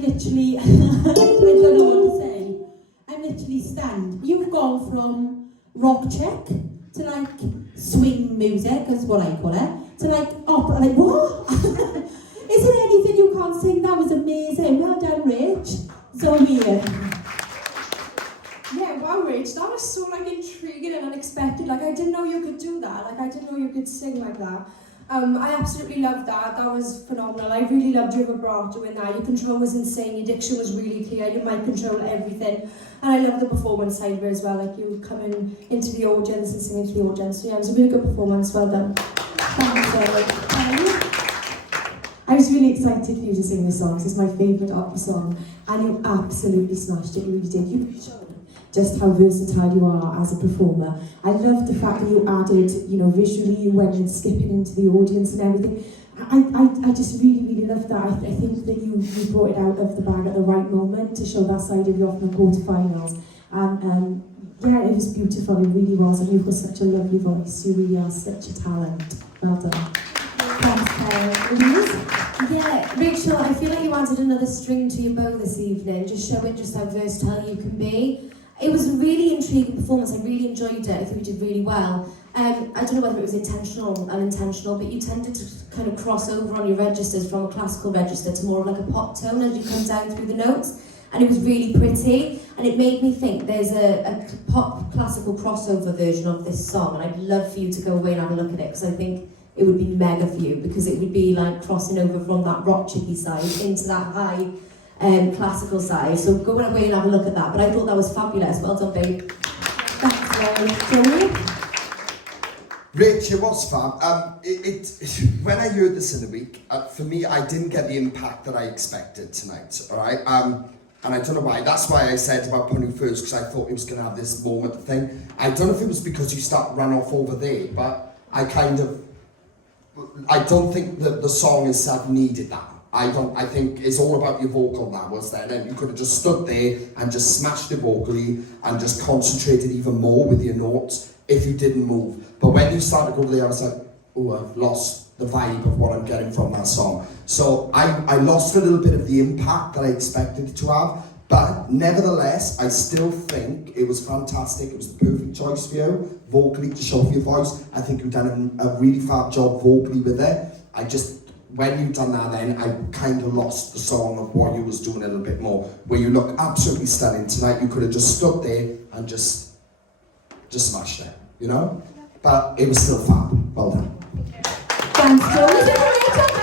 literally, I don't know what to say. I'm literally stunned. You've gone from rock check to like swing music, is what I call it, to like opera, like what? Is there anything you can't sing? That was amazing. Well done, Rich. Zoe. Yeah, wow, Rich, that was so like intriguing and unexpected. Like I didn't know you could do that. Like I didn't know you could sing like that. I absolutely loved that. That was phenomenal. I really loved your vibrato doing that. Your control was insane. Your diction was really clear. Your mic control, everything. And I loved the performance side of it as well. Like you coming into the audience and singing to the audience. So yeah, it was a really good performance. Well done. Thanks, I was really excited for you to sing this song. This is my favourite opera song, and you absolutely smashed it. You really did. You showed just how versatile you are as a performer. I loved the fact that you added, visually you went and skipping into the audience and everything. I just really loved that. I think that you brought it out of the bag at the right moment to show that side of you off in the quarterfinals. And yeah, it was beautiful. It really was. And you've got such a lovely voice. You really are such a talent. Well done. Thanks, Claire. Yeah, Rachel, I feel like you added another string to your bow this evening, just showing just how versatile you can be. It was a really intriguing performance. I really enjoyed it. I think you did really well. I don't know whether it was intentional or unintentional, but you tended to kind of cross over on your registers from a classical register to more of like a pop tone as you come down through the notes. And it was really pretty, and it made me think there's a pop classical crossover version of this song, and I'd love for you to go away and have a look at it, because I think it would be mega for you, because it would be like crossing over from that rock chicky side into that high classical side. So go away and have a look at that. But I thought that was fabulous. Well done, babe. Thanks, Joey. Rich, it was fab. When I heard this in the week, for me, I didn't get the impact that I expected tonight, all right? And I don't know why. That's why I said about putting you first, because I thought it was going to have this moment thing. I don't know if it was because you run off over there, but I don't think that the song itself needed that. I think it's all about your vocal now, was there? And you could have just stood there and just smashed it vocally and just concentrated even more with your notes if you didn't move. But when you started over there, I was like, oh, I've lost the vibe of what I'm getting from that song. So I lost a little bit of the impact that I expected it to have. But nevertheless, I still think it was fantastic. It was the perfect choice for you, vocally, to show off your voice. I think you've done a really fab job vocally with it. When you've done that then, I kind of lost the song of what you was doing a little bit more, where you look absolutely stunning tonight. You could have just stood there and just smashed it, But it was still fab. Well done. Thanks, Joe.